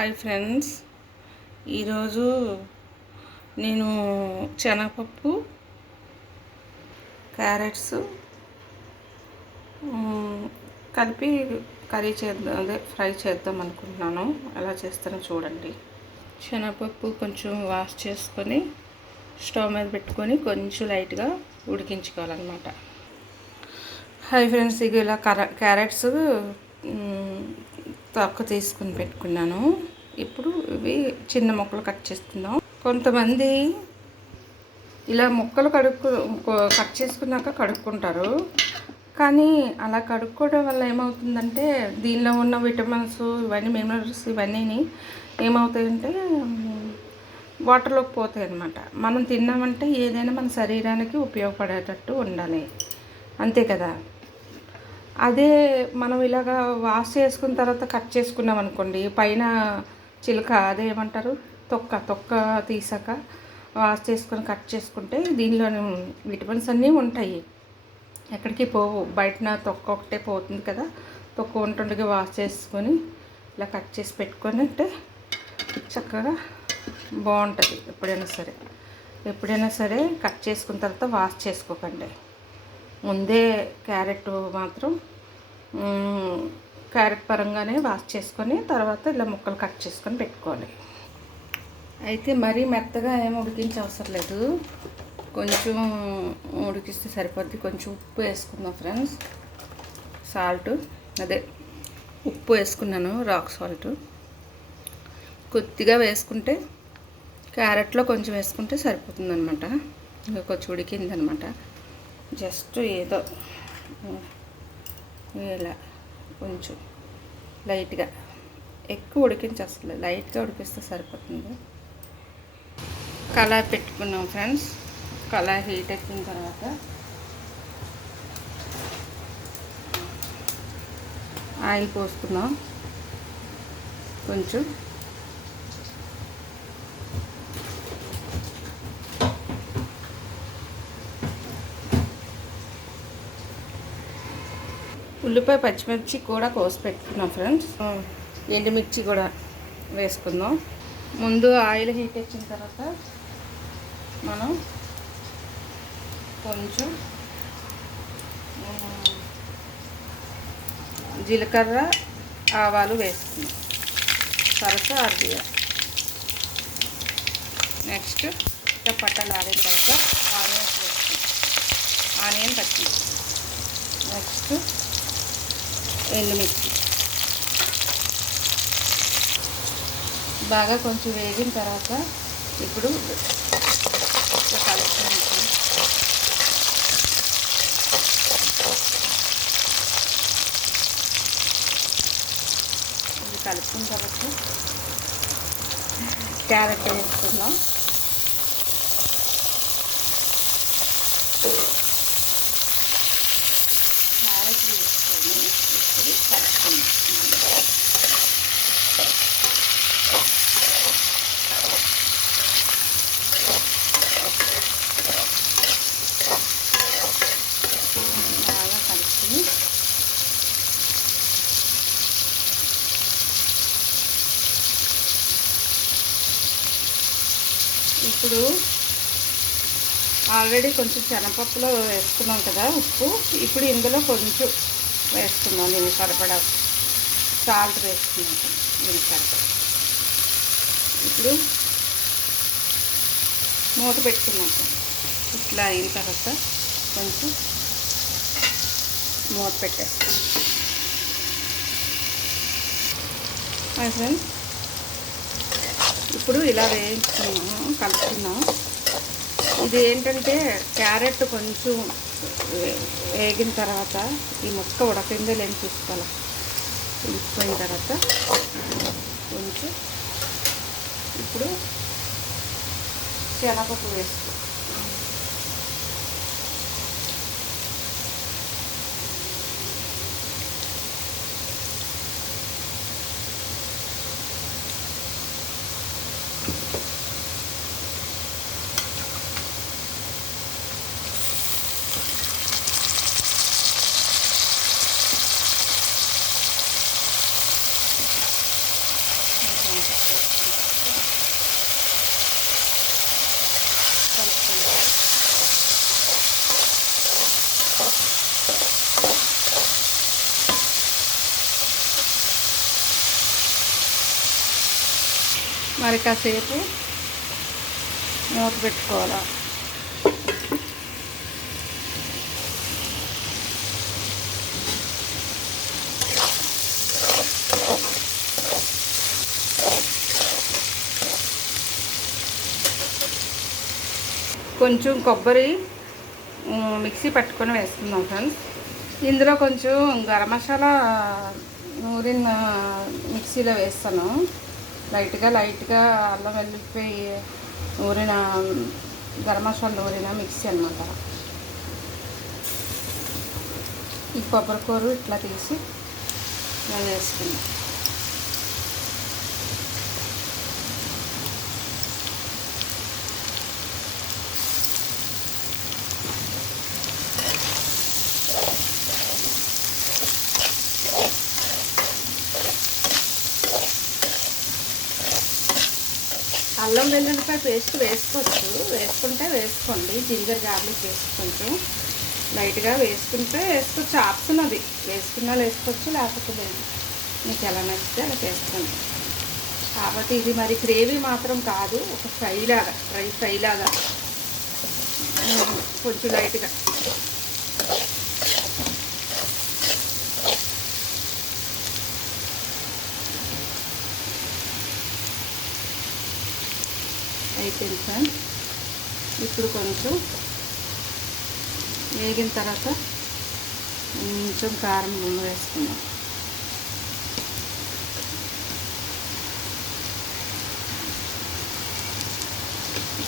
Hi friends, ఈరోజు నేను శనగపప్పు, క్యారెట్స్ కలిపి కర్రీ చేద్దాం, అదే ఫ్రై చేద్దాం అనుకుంటున్నాను. ఎలా చేస్తానో చూడండి. శనగపప్పు కొంచెం వాష్ చేసుకొని స్టవ్ మీద పెట్టుకొని కొంచెం లైట్గా ఉడికించుకోవాలన్నమాట. హాయ్ ఫ్రెండ్స్, ఇక ఇలా క్యారెట్స్ తొక్క తీసుకుని పెట్టుకున్నాను. ఇప్పుడు ఇవి చిన్న ముక్కలు కట్ చేసుకుందాం. కొంతమంది ఇలా ముక్కలు కట్ చేసుకున్నాక కడుక్కుంటారు. కానీ అలా కడుక్కోవడం వల్ల ఏమవుతుందంటే దీనిలో ఉన్న విటమిన్స్ ఇవన్నీ మినరల్స్ ఇవన్నీ ఏమవుతాయంటే వాటర్లోకి పోతాయి అన్నమాట. మనం తిన్నామంటే ఏదైనా మన శరీరానికి ఉపయోగపడేటట్టు ఉండాలి, అంతే కదా. అదే మనం ఇలాగా వాష్ చేసుకున్న తర్వాత కట్ చేసుకున్నాం అనుకోండి, పైన చిలుక అదేమంటారు తొక్క తీసాక వాష్ చేసుకొని కట్ చేసుకుంటే దీనిలోని విటమిన్స్ అన్నీ ఉంటాయి, ఎక్కడికి పోవు. బయటన తొక్క ఒకటే పోతుంది కదా. తొక్క ఉంటుండగా వాష్ చేసుకొని ఇలా కట్ చేసి పెట్టుకొని అంటే చక్కగా బాగుంటుంది. ఎప్పుడైనా సరే కట్ చేసుకున్న తర్వాత వాష్ చేసుకోకండి. ముందే క్యారెట్ మాత్రం క్యారెట్ పరంగానే వాష్ చేసుకొని తర్వాత ఇలా ముక్కలు కట్ చేసుకొని పెట్టుకోవాలి. అయితే మరీ మెత్తగా ఏమి ఉడికించే అవసరం లేదు, కొంచెం ఉడికిస్తే సరిపోద్ది. కొంచెం ఉప్పు వేసుకుందాం ఫ్రెండ్స్, సాల్ట్ అదే ఉప్పు వేసుకున్నాను, రాక్ సాల్ట్ కొద్దిగా వేసుకుంటే క్యారెట్లో కొంచెం వేసుకుంటే సరిపోతుంది అనమాట. ఇంకా కొంచెం ఉడికిందనమాట. జస్ట్ ఏదో ఇలా కొంచెం లైట్గా, ఎక్కువ ఉడికించేస్తుంది, లైట్గా ఉడికిస్తే సరిపోతుంది. కళాయి పెట్టుకున్నాం ఫ్రెండ్స్. కళాయి హీట్ ఎక్కిన తర్వాత ఆయిల్ పోసుకుందాం. కొంచెం ఉల్లిపాయ పచ్చిమిర్చి కూడా కోసి పెట్టుకున్నాం ఫ్రెండ్స్. ఎండుమిర్చి కూడా వేసుకుందాం. ముందు ఆయిల్ హీట్ ఎక్కిన తర్వాత మనం కొంచెం జీలకర్ర ఆవాలు వేసుకుందాం, సరస అరటిగా. నెక్స్ట్ ఇంకా పట్టలు ఆడిన తర్వాత ఆనియన్స్ వేసుకుందాం, ఆనియన్ పచ్చిమిర్చి. నెక్స్ట్ ఎండుమిర్చి బాగా కొంచెం వేగిన తర్వాత ఇప్పుడు కలుపుకుంటాం. ఇది కలుపుకున్న తర్వాత క్యారెట్ వేసుకుందాం. క్యారెట్ వేసుకొని ఇప్పుడు కలుపుకుందాం. బాగా కలుపుకొని ఇప్పుడు ఆల్రెడీ కొంచెం శనగపప్పులో వేసుకున్నాం కదా ఉప్పు. ఇప్పుడు ఇందులో కొంచెం వేసుకుందాం, దీనికి సరిపడా సాల్ట్ వేసుకున్నాం దీనికి సరిపడా. ఇప్పుడు మూత పెట్టుకున్నాం. ఇట్లా అయిన తర్వాత కొంచెం మూత పెట్టేస్తాం. ఫ్రెండ్స్, ఇప్పుడు ఇలా వేయించుకున్నాము, కలుపుకున్నాం. ఇది ఏంటంటే క్యారెట్ కొంచెం వేగిన తర్వాత ఈ ముక్క ఉడకిందో లేని చూసుకోవాలి. ఉడికిపోయిన తర్వాత కొంచెం ఇప్పుడు శనగపప్పు వేసుకో. మరి కాసేపు మూత పెట్టుకోవాలి. కొంచెం కొబ్బరి మిక్సీ పట్టుకొని వేసుకుందాం ఫ్రెండ్స్. ఇందులో కొంచెం గరం మసాలా నూరిన మిక్సీలో వేస్తాను. లైట్గా అల్లం వెల్లుల్లిపాయ నూరిన గరం మసాలా నూరిన మిక్సీ అనమాట. ఈ కొబ్బరికూర ఇట్లా తీసి నేను వేసుకున్నాను. అల్లం వెల్లుల్లిపాయ పేస్ట్ వేసుకుంటే వేసుకోండి. జింజర్ గార్లిక్ పేస్ట్ కొంచెం లైట్గా వేసుకుంటే వేసుకోవచ్చు. ఆప్షన్ అది, వేసుకున్నా వేసుకోవచ్చు, లేకపోతే లేదు. మీకు ఎలా నచ్చితే అలా చేసుకోండి. కాబట్టి ఇది మరి గ్రేవీ మాత్రం కాదు, ఒక డ్రై ఫ్రై లాగా కొంచెం లైట్గా. అయిపోయింది ఫ్రెండ్స్. ఇప్పుడు కొంచెం వేగిన తర్వాత కొంచెం కారం వేసుకుందాం.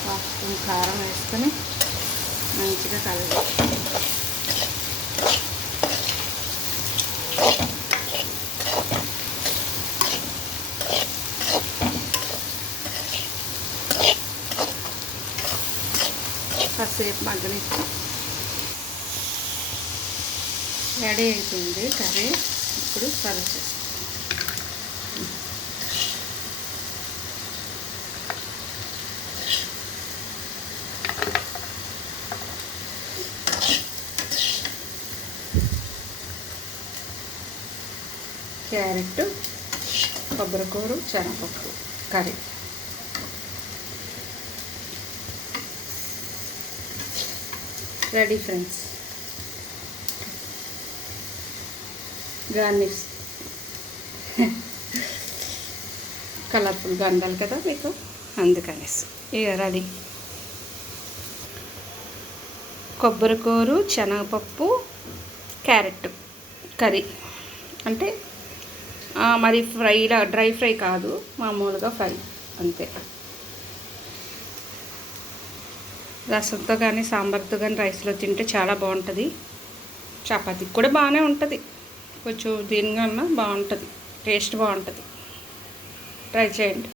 కొంచెం కారం వేసుకొని మంచిగా కలవాలి. కాసేపు మగ్గనిచ్చి రెడీ అయిపోయింది కర్రీ. ఇప్పుడు సర్వ్ చేస్తాం. క్యారెట్, కొబ్బరికూర, శనగపప్పు కర్రీ. Ready friends. గార్నిష్ కలర్ఫుల్గా ఉండాలి కదా మీకు, అందుకనేసి ఇక రెడీ. కొబ్బరికూర, శనగపప్పు, క్యారెట్ కర్రీ. అంటే మరి డ్రై ఫ్రై కాదు, మామూలుగా ఫ్రై అంతే. రసంతో కానీ సాంబార్తో కానీ రైస్లో తింటే చాలా బాగుంటుంది. చపాతీకి కూడా బాగానే ఉంటుంది, కొంచెం దీనికన్నా బాగుంటుంది, టేస్ట్ బాగుంటుంది. ట్రై చేయండి.